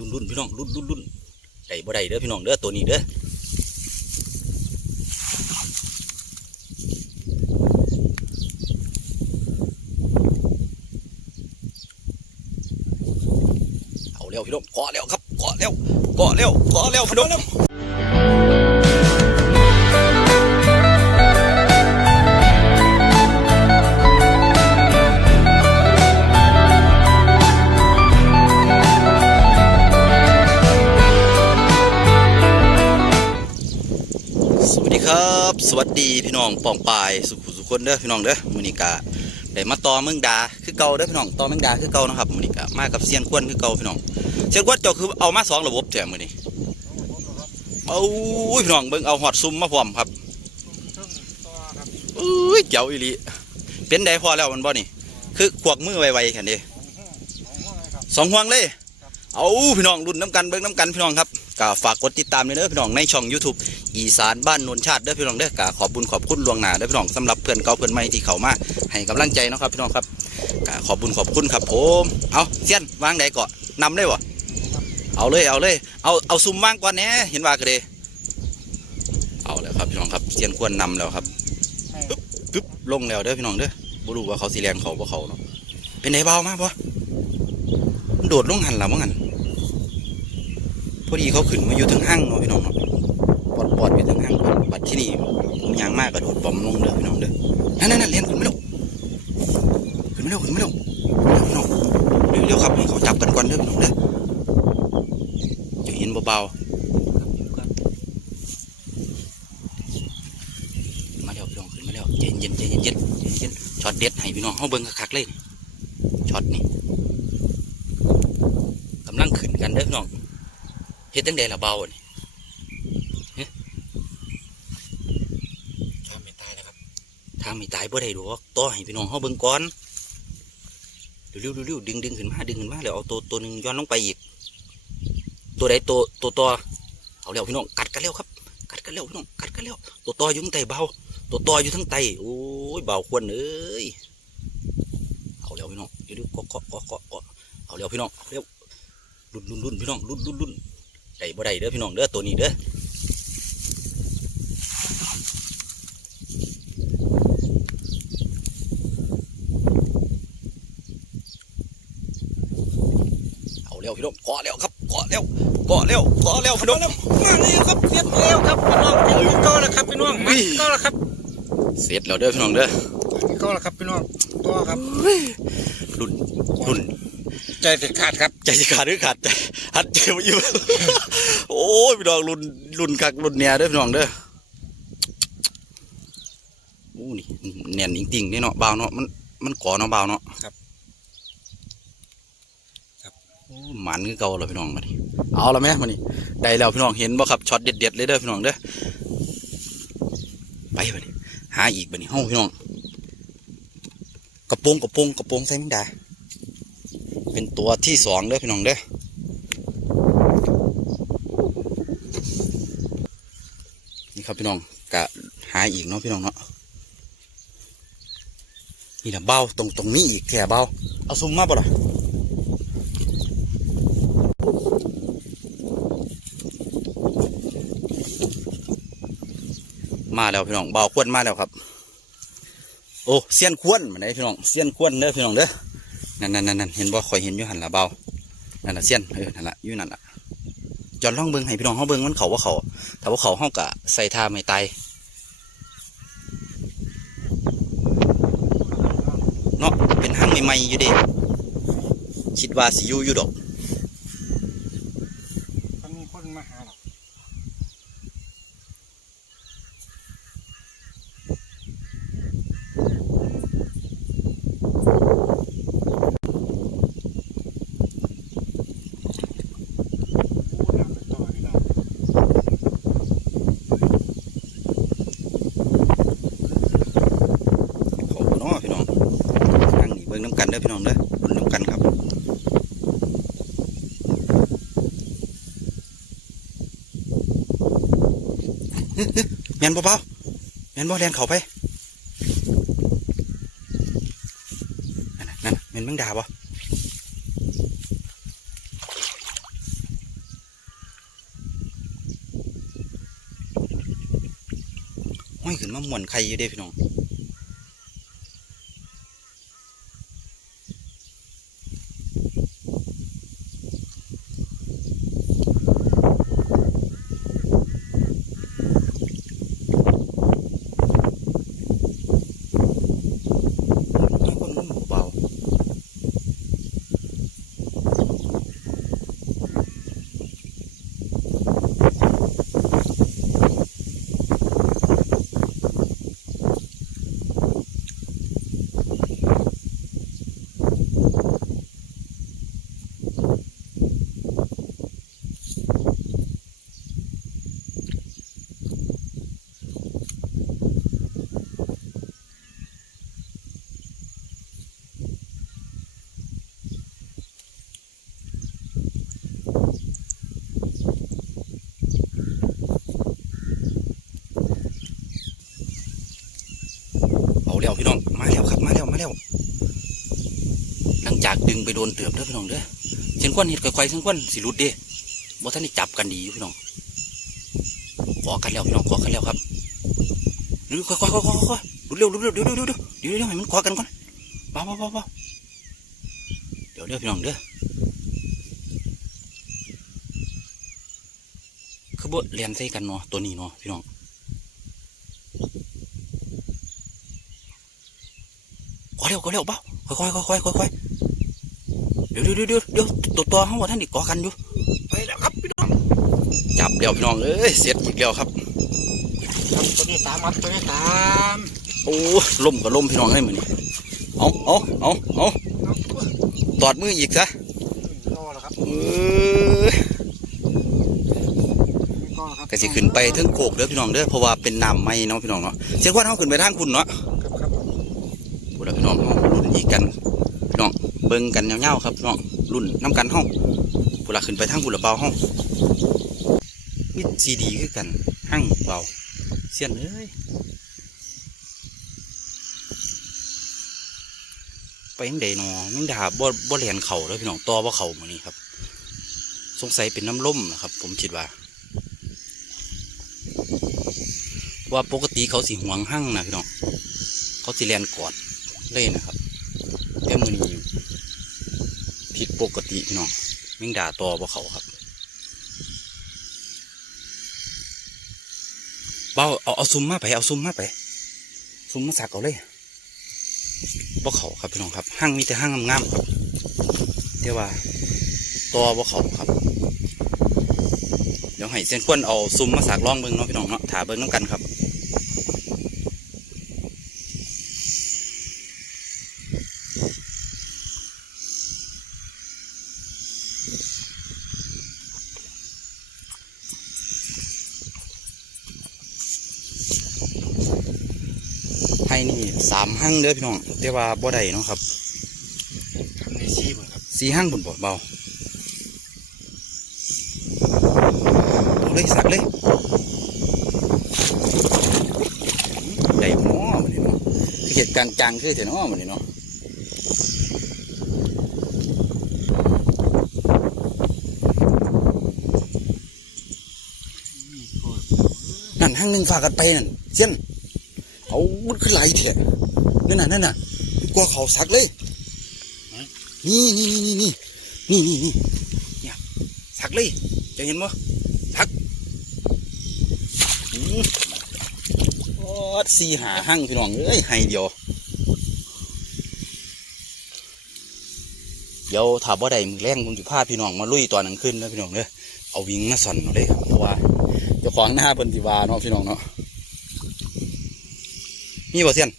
รุ่นรุ่นพี่น้องรุ่นรุ่นรุ่นได้บ่ได้เด้อพี่น้องเด้อตัวนี้เด้อเอาแล้วพี่น้องเกาะแล้วครับเกาะแล้วเกาะแล้วเกาะแล้วพี่น้อง สวัสดีพี่น้องปองปายสุขุสุขคนเด้อพี่น้องเด้อมื้อนี้กะได้มาต่อเมืองดาคือเก่าเด้อพี่น้องต่อเมืองดาคือเก่านะครับมื้อนี้กะมากับเซียนควนคือเก่าพี่น้องเซียนควนเจ้าคือเอามาสองระบบแถมมื้อนี้เอาอุ้ยพี่น้องเบิ่งเอาหอดซุ่มมาพร้อมครับอุ้ยเจ๋วอีหลีเป็นได้พอแล้วมันบ่นี่ คือขวกมือไวๆแค่นี้สองห่วงเลยเอาพี่น้องรุ่นน้ำกันเบิ่งน้ำกันพี่น้องครับก็ฝากกดติดตามด้วยเด้อพี่น้องในช่อง YouTube อีสานบ้านนนชาติเด้อพี่น้องเด้อกขอบบุญขอบคุณลวงหนาเด้อพี่น้องสำหรับเพื่อนเก่าเพื่อนใหม่ที่เข้ามาให้กำลังใจเนาะครับพี่น้องครับกขอบบุญขอบคุณครับผมเอาเสี้ยนวางไหนก่อนนำได้บ่เอาเลยเอาเลยเอาเอาซุ่มวางก่อนแหน่เห็นว่าก็เดเอาแล้วครับพี่น้องครับเสี้ยนควรนำแล้วครับปึ๊บปึ๊บลงแล้วเด้อพี่น้องเด้อบ่รู้ว่าเขาสีแรงเขาบ่เขาเนาะเป็นไหนเบามากบ่โดดลงหันหล่ะมั้งหันพอดีเขาขึ้นมาอยู่ทั้งห้างเนาะพี่น้องเนาะ ปอดปอดอยู่ทั้งห้างบัดบัดที่นี่ผมยางมากกระโดดบอมลงเด้อพี่น้องเด้อนั่นนั่นนั่นเรียนขึ้นไม่ลงขึ้นไม่ลงขึ้นไม่ลงขึ้นไม่ลงพี่น้องเดี๋ยวเดี๋ยวครับให้เขาจับกันก่อนเด้อพี่น้องเด้อจะเห็นเบาๆมาเดี๋ยวพี่น้องขึ้นมาแล้วใจเย็นเย็นเย็นเย็นช็อตเด็ดให้พี่น้องเขาเบิ่งคักๆเลยช็อตนี่กำลังขึ้นกันเด้อพี่น้องเฮ็ดตั้งแต่ละเบานี่ข้ามไม่ตายนะครับ ถ้าไม่ตายบ่ได้ดอกต่อให้พี่น้องเฮาเบิ่งก่อนเร็วๆเร็วๆดึงดึงขึ้นมาดึงขึ้นมาแล้วเอาตัวตัวหนึ่งย้อนลงไปอีก ตัวใดตัวตัวต่อเอาแล้วพี่น้องกัดกันแล้วครับ กัดกันแล้วพี่น้องกัดกันแล้ว ตัวต่ออยู่ทั้งไตเบาตัวต่ออยู่ทั้งไตโอ้ยเบาควรเอ้ยเอาแล้วพี่น้องเร็วๆเกาะเกาะเกาะเกาะเกาะเอาแล้วพี่น้องเร็วรุ่นรุ่นรุ่นพี่น้องรุ่นรุ่นรุ่นได้บ่ได้เด้อพี่น้องเด้อตัวนี้เด้อ เอาเร็ว พี่น้องเกาะแล้วครับเกาะแล้วเกาะแล้วเกาะแล้วพี่น้องมาเลยครับเสียบแล้วครับพี่น้องเสียบก็แล้วครับพี่น้องมาก็แล้วครับ เสร็จแล้วเด้อพี่น้องเด้อก็แล้วครับพี่น้องตัวครับรุ่นรุ่นใจเด็ดขาดครับใจจะขาดหรือขาดใจหัดเจ็บอยู่โอ้ยพี่น้องรุ่นรุ่นคักรุ่นเนี่ยเด้อพี่น้องเด้อโอ้นี่แน่นจริงๆนี่เนาะเบาเนาะมันมันก่อเนาะเบาเนาะครับครับ โอ้ หมันคือเก่าแล้วพี่น้องมาดิเอาและแม่มมานี่ได้แล้วพี่น้องเห็นบ่ครับช็อตเด็ดๆเลยเด้อพี่น้องเด้อไปไปดิหาอีกบัดนี้เฮาพี่น้องกระโปรงกระโปรงกระโปรงใส่แมงดาเป็นตัวที่สองเด้อพี่น้องเด้อนี่ครับพี่น้องกะหาอีกเนาะพี่น้องเนาะนี่นะเบาตรงตรงนี้อีกแค่เบาเอาซุ่มมาบ่ล่ะ มาแล้วพี่น้องเบาควนมาแล้วครับ โอ้เสี้ยนควนมาไหนพี่น้องเสี้ยนควนเด้อพี่น้องเด้อนั่นนั่นนั่นนั่นเห็นบ่คอยเห็นอยู่หันละเบานั่นน่ะเสี้ยนเออนั่นละอยู่นั่นละจอนล่องเบิ่งให้พี่น้องเฮาเบิ่งมันเขาว่าเขาถ้าว่าเขาเฮากะใส่ท่าไม่ตายเนาะเป็นห้างใหม่ๆอยู่เด้คิดว่าสิอยู่อยู่ดอก แมนบ่เปล่าแมนบ่แลนเขาไปนั่นนั่นมนมึงด่าบ่ห้อยขึ้นมาหมุนใครอยู่เด้พี่น้อง แล้วพี่น้อง มาแล้วครับ มาแล้ว มาแล้ว หลังจากดึงไปโดนเตือบเด้อพี่น้องเด้อเช่นควันเห็ดค่อยๆเช่นควันสิหลุดเด้บ่ท่านได้จับกันดีอยู่พี่น้องขอกันแล้วพี่น้องขอกันแล้วครับหรือค่อยๆค่อยๆค่อยๆรุดเร็วรุดเร็วเดี๋ยวเดี๋ยวเดี๋ยวเดี๋ยวเดี๋ยวเดี๋ยวให้มันขอกันก่อนเบาเบาเบาเบาเดี๋ยวเดี๋ยวพี่น้องเด้อคือบ่เรียนใส่กันเนาะตัวนี้เนาะพี่น้อง ขอ เร็วขอเร็วเบ้าค่อยค่อยค่อยค่อยค่อยเดี๋ยวเดี๋ยวเดี๋ยวเดี๋ยวตัวตัวเขาว่าท่านอีกก่อกันอยู่ไปแล้วครับพี่น้องจับเดี๋ยวพี่น้องเอ้ยเสร็จอีกแล้วครับครับตัวนี้ตามครับตัวนี้ตามโอ้ล่มกับล่มพี่น้องได้มือนี่เอาเอาเอาเอาตอดมืออีกซะก็แล้วครับเออก็แล้วครับก็สิขึ้นไปเทิงโกกเด้อพี่น้องเด้อเพราะว่าเป็นน้ำไม่เนาะพี่น้องเนาะเสียงควันเขาขึ้นไปทางคุณเนาะ ครับครับ พูดแล้วพี่น้องเฮารุ่นอีกกันพี่น้อง เบิ่งกันเงาๆครับน้องรุ่นน้ำกันเฮาพูดละขึ้นไปทางพูดละเบาเฮามิดซีดีคือกันหั่งเบาเสียนเอ้ยไปยังเดนอยังดาบ่บ่เรียนเข่าเลยพี่น้องต่อบ่เข่ามือนี้ครับ สงสัยเป็นน้ำล่มนะครับ ผมคิดว่า ว่าปกติเขาสิหวงหั่งนะพี่น้องเขาสิเรียนกอดเล่นนะครับแต่มือนี้ ปกติพี่น้องมิ่งด่าตอบ่เขาครับเบาเอาเอาซุมมาไปเอาซุมมาไปซุมมาสักเอาเลยบ่เขาครับพี่น้องครับห้างมีแต่ห้างงามๆครับแต่ว่าตอบ่เขาครับ เดี๋ยวให้เส้นควนเอาซุมมาสักล่องเบิ้งเนาะพี่น้องเนาะถาเบิ้งน้ำกันครับ ให้นี่ สามหั่งเด้อพี่น้องแต่ว่าบ่ได้เนาะครับทำในซีบ่ครับสี่หั่งบนบ่เบาเอาเลยสักเลยได้หม้อมันนี่เนาะคือเหตุการณ์จังคือเถอะเนาะมันนี่เนาะนั่นหั่งหนึ่งฝากกันไปนั่นเสียน เอามันขึ้นไหลเถอยนั่นน่ะนั่นน่ะกลัวเขาสักเลย นี่นี่นี่นี่นี่นี่นี่เนี่ยสักเลยจะเห็นมั้ยสักโอ้สีหาหั่งพี่น้องเอ้ยให้เดียวเดี๋ยวถ้าบ่ได้มือแรงผงจะพาพี่น้องมาลุยตอนกลางขึ้นนะพี่น้องเด้อเอาวิ่งมาสอนเนาเด้เพราะว่าจะขวางหน้าเพิ่นทีวาเนาะพี่น้องเนาะ มีบ่เซียน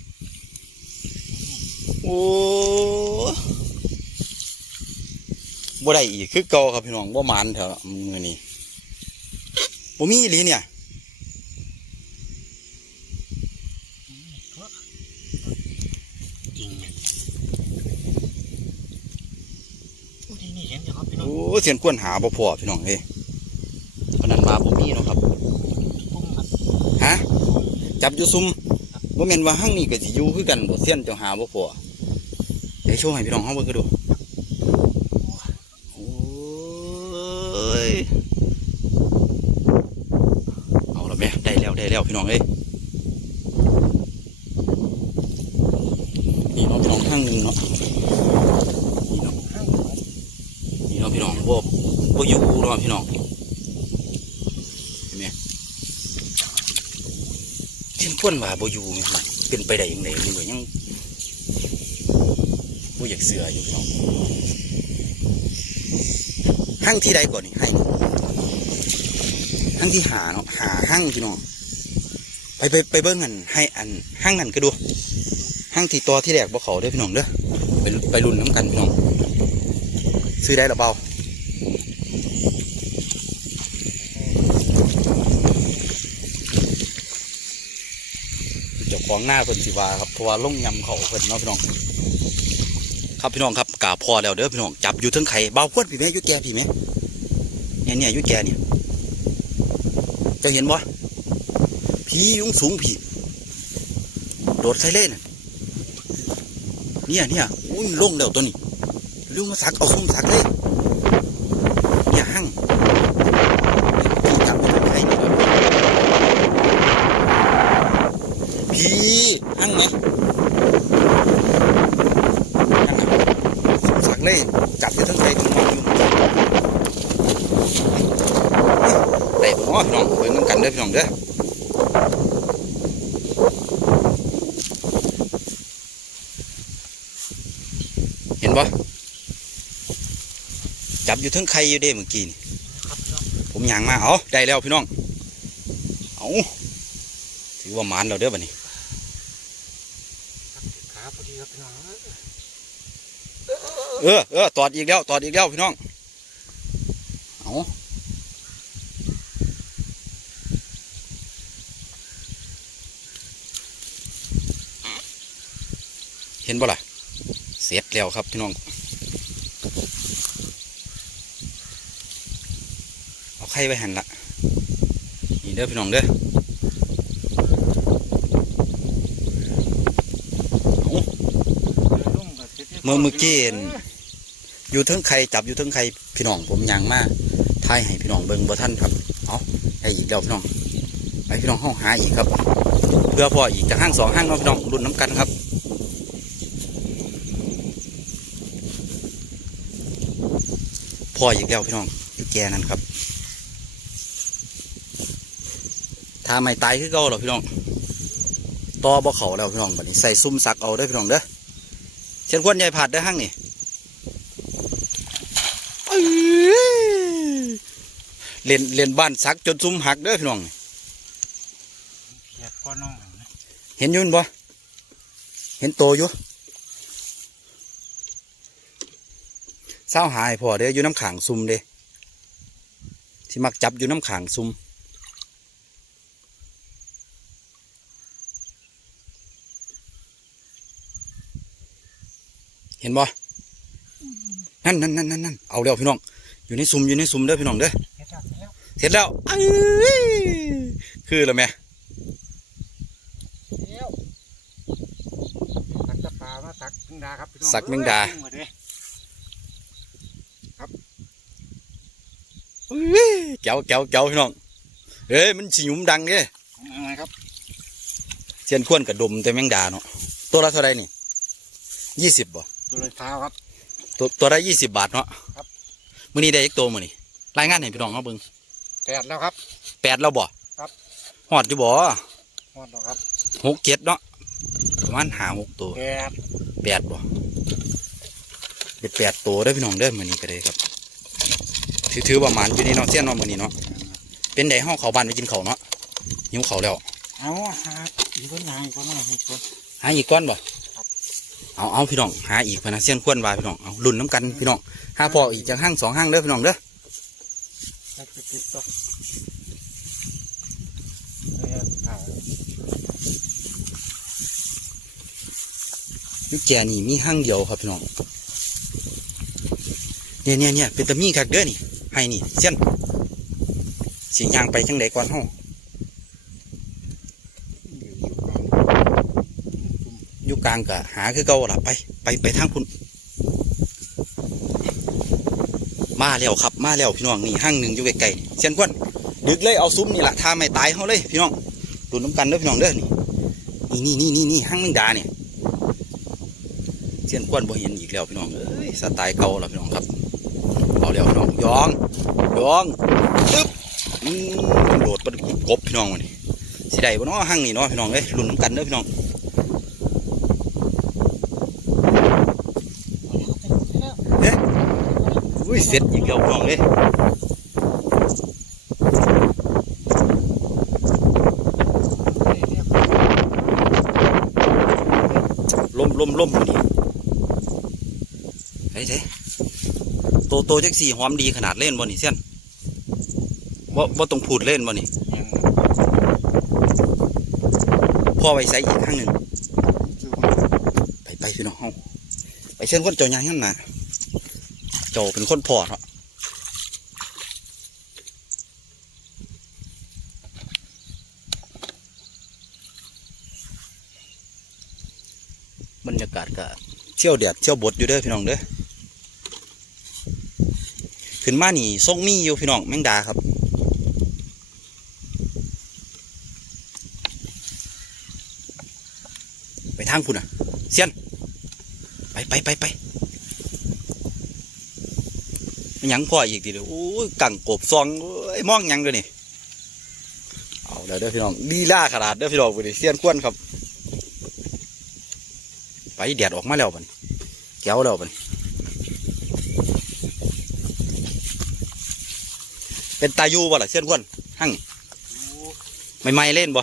โอ้บ่ได้อีกคือเก่าครับพี่น้องบ่หมานแถวมือนี้บ่มีอีหลีเนี่ยจริงโอ้ที่นี่เห็นอยู่ครับพี่น้องโอ้เสียนควรหาบ่พอพี่น้องเอ้ยเพราะนั้นว่าบ่มีเนาะครับปุ้มครับฮะจับอยู่ซุ่ม ว่าแมนว่าห้างนี้ก็สิอยู่คือกันบ่เส้นจะหาบ่พอเดี๋ยวโชว์ให้พี่น้องเฮาเบิ่งกันดูโอ้ยเอาละแม่ได้แล้วได้แล้วพี่น้องเอ้ยนี่นาะพี่น้องห้างนึ่งเนาะนี่เนาะพี่น้องพบ่บ่อยู่เนาพี่น้อง เช่นพ่นว่าบ่อยู่แม่นบ่เป็นไปได้ยังไงมันก็ยังบ่อยากเสืออยู่น้องหั่งที่ใดก่อนนี่ให้หั่งที่หาเนาะหาหั่งพี่น้องไปไปไปเบิ่งกันให้อันหั่งนั่นก็ดูห้างที่ตัวที่แรกบ่เขาเด้อพี่น้องเด้อไปไปรุ่นน้ำกันพี่น้องซื้อได้หรือเปล่าเจ้า ของหน้าเพิ่นสิว่าครับเพราะว่าลงยำเขาเพิ่นเนาะพี่น้องครับพี่น้องครับกาพอแล้วเด้อพี่น้องจับอยู่ทั้งไข่เบาพวดพี่แม่ยุแกพี่แม่เนี่ยเนี่ยยุแกเนี่ยจะเห็นบ่ผียุงสูงผีโดดใส่เล่นเนี่ยเนี่ยอุ้ยลงแล้วตัวนี้ลุงมาสักเอาซุ้มสักเลยเนี่ยหั่งพี่จับไปทางไหนนี่ครับพี่หั่งไหมหั่งอะซุ้มสัก เลยจับอยู่ทั้งไทยทั้งมองอยู่ได้พ่อพี่น้องเบิ่งนกันเด้อพี่น้องเด้อเห็นปะจับอยู่ทั้งไข่อยู่เด้เมื่อกี้นี่ผมยางมาเอาได้แล้วพี่น้องเอาถือว่าหมานเราเด้อบัดนี้ ขาพอดีครับพี่น้อง เออเออตอดอีกแล้วตอดอีกแล้วพี่น้องเอาเห็นบ่ล่ะ เสร็จแล้วครับพี่น้อง เอาไข่ไว้หันละนี่เด้อพี่น้องเด้อเมื่อเมื่อกี้ อยู่เทิงไข่จับอยู่เทิงไข่พี่น้องผมยางมากทายให้พี่น้องเบิ่งบ่ท่านครับเอาได้อีกแล้วพี่น้องไปพี่น้องห้องหาอีกครับ เพื่อพออีกจากห้างสองห้างเนาะพี่น้องรุ่นน้ำกันครับพออีกแล้วพี่น้องอยู่แกนั่นครับถ้าไม่ตายคือเก่าหรอพี่น้องต่อบ่เขาแล้วพี่น้องบัดนี้ใส่ซุ่มซักเอาเด้พี่น้องเด้อเช่นควรใหญ่ผัดเด้อห้างนี่เอ้ย เล่นเล่นบ้านซักจนซุ่มหักเด้อพี่น้องเกียดก้อนน้องเห็นอยุ่นบ่เห็นโตอยู่เศร้าหายพอเด้ออยู่น้ำขางซุ่มเด้ที่มักจับอยู่น้ำขางซุ่มเห็นบ่นั่นนั่นนั่นนั่นนั่นเอาแล้วพี่น้อง อยู่ในซุ่มอยู่ในซุ่มเด้อพี่น้องเด้อ เกียดแล้วเกียดแล้วเสร็จแล้วเอ้ยคือแล้วแม่เกียดตักตะปามาตักแมงดาครับพี่น้องสักแมงดาเอ้ยหมดเลยเอ้ยแก้วแก้วแก้วพี่น้องเอ้ยมันสิหยุมดังเด้ของอะไรครับเซียนควนกับดมแต่แมงดาเนาะตัวละเท่าไรนี่ยี่สิบบ่ตัวเลยเท้าครับ ตัวตัวละยี่สิบบาทเนาะครับมื้อนี้ได้อีกตัวมื้อนี้รายงานให้พี่น้องเขาเบิ่ง แปดแล้วครับ แปดแล้วบ่ครับฮอดอยู่บ่หมดแล้วครับหกเจ็ดเนาะประมาณห้าหกตัวแปดแปดบ่เด็ดแปดตัวเด้อพี่น้องเด้อมื้อนี้ก็ได้ครับ ถือถือประมาณอยู่นี่เนาะเซียนเนาะมื้อนี้เนาะเป็นไดเฮาเข้าบ้านไปกินข้าวเนาะหิวข้าวแล้ว เอาหาอีกคนไหนคนไหนอีกคน หาอีกก้อนบ่ครับเอาเอาพี่น้อง หาอีกพะนะเซียนควนว่าพี่น้อง เอาลุ่นน้ำกันพี่น้อง หาพออีกจังห้างสองห้างเด้อพี่น้องเด้อ ตักตะกิดต่อเออเอานี่แกนี่มีห้างเดียวครับพี่น้องเนี่ยเนี่ยเนี่ยเป็นตะมีคักเด้อนี่ให้นี่เซียนสียางไปจังใดก่อนเฮาอยู่กลางกะหาคือเก่าล่ะไป ไปไปทางคุณ มาแล้วครับมาแล้วพี่น้องนี่ห้างหนึ่งอยู่ไกลๆเซียนควนดึกเลยเอาซุ้มนี่แหละถ้าไม่ตายเฮาเลยพี่น้องดูน้ำกันเด้อพี่น้องเด้อนี่นี่นี่นี่นี่ห้างแมงดาเนี่ยเสียนควนบ่เห็นอีกแล้วพี่น้องเอ้ยสไตล์เก่าแล้วพี่น้องครับเอาแล้วพี่น้องยองยองตึ๊บโดดเป็นกบพี่น้องวันนี้สิได้บ่เนาะหั่งนี่เนาะพี่น้องเอ้ยลุ้นนำกันเด้อพี่น้องเอ๊ะอุ้ยเสร็จ อีกแล้วพี่น้องเอ้ยล่มล่มล่มพอดีเฮ้ยเฮ้ยโตโตจักสี่หอมดีขนาดเล่นบ่นี่เสี้ยนบ่บ่ต้องพูดเล่นบ่นี่ยังพ่อไว้ใส่อีกครั้งหนึ่งคือไปไปพี่น้องเฮาไปเชิญคนเจ้าใหญ่หั่นน่ะเจ้าเป็นคนพ่อเนาะบรรยากาศก็ เที่ยวแดดเที่ยวบดอยู่เด้อพี่น้องเด้อขึ้นมานี่ทรงมีอยู่พี่น้องแมงดาครับไปทางคุณอะเซียนไปไปไปไปยังพ่ออีกทีเดียวโอ้ยกังกบซองไอ้มองยังเด้อนี่เอาเด้อเด้อพี่น้องดีล่าขนาดเด้อพี่น้องบุรีเซียนควนครับ แดดออกมาแล้วบัดนแก้วแล้วบัดนเป็นตายูบ่ล่ะเซียนควนหั่งไม่ไม่ๆเล่นบ่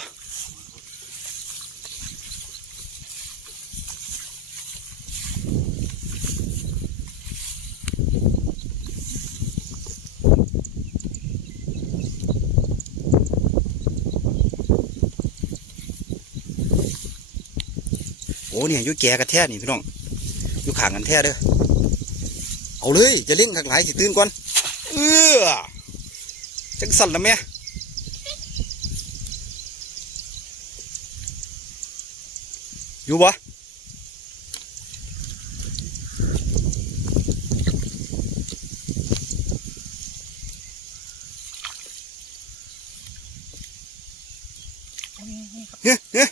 เนี่ยอยู่แก่กันแท้นี่พี่น้องอยู่ขางกันแท้เด้อเอาเลยจะเล่นขักหลายสิตื่นก่อนเออจังสั่นละแม่อยู่บ่เฮ้เฮ้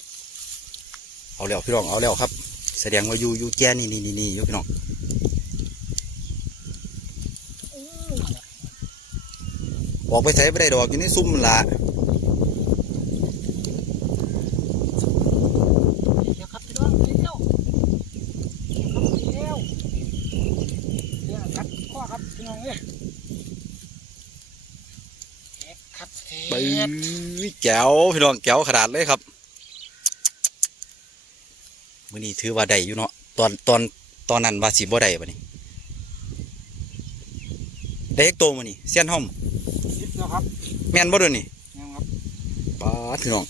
เอาแล้ว พี่น้องเอาแล้วครับ แสดงว่าอยู่อยู่แก่นี่นี่นี่นี่อยู่พี่น้องออกไปใส่ไม่ได้ดอกอยู่ในซุ้มนั่นละเดี๋ยวครับพี่น้องเร็วเร็วเดี๋ยวครับข้อครับพี่น้องเอ้ยแอบครับแอบไปแก้วพี่น้องแก้วขนาดเลยครับ มื้อนี้ถือว่าได้อยู่เนาะตอนตอนตอนนั้นว่าสิบ่ได้บัดนี้ได้เอกโตมื้อนี้เสี้ยนห้อมนิดเดียวครับแม่นบ่เด้อนี่ยังครับป้าดพี่น้อง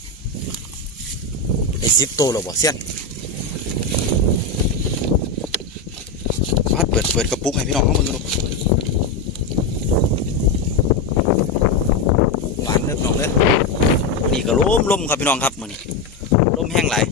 ไอ้10โตแล้วบ่เสี้ยนปาดเปิดเปิดกระปุกให้พี่น้องเฮาเบิ่งดูหวานเด้อพี่น้องเด้อนี่ก็ลมลมครับพี่น้องครับมื้อนี้ลมแห้งหลาย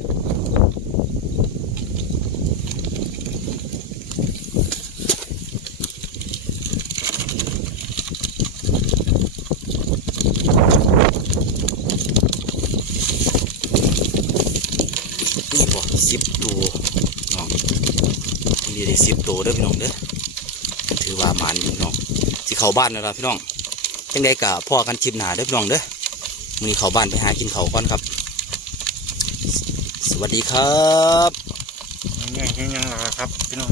นี่บ่สิบตัวน้อง นี่ได้สิบตัวเด้อพี่น้องเด้อถือว่าหมานพี่น้องสิเข้าบ้านแล้วล่ะพี่น้องจังไดกะพ่อกันชิมหนาเด้อพี่น้องเด้อมื้อนี้เข้าบ้านไปหากินเขาก่อนครับ สวัสดีครับยังยังยังครับพี่น้อง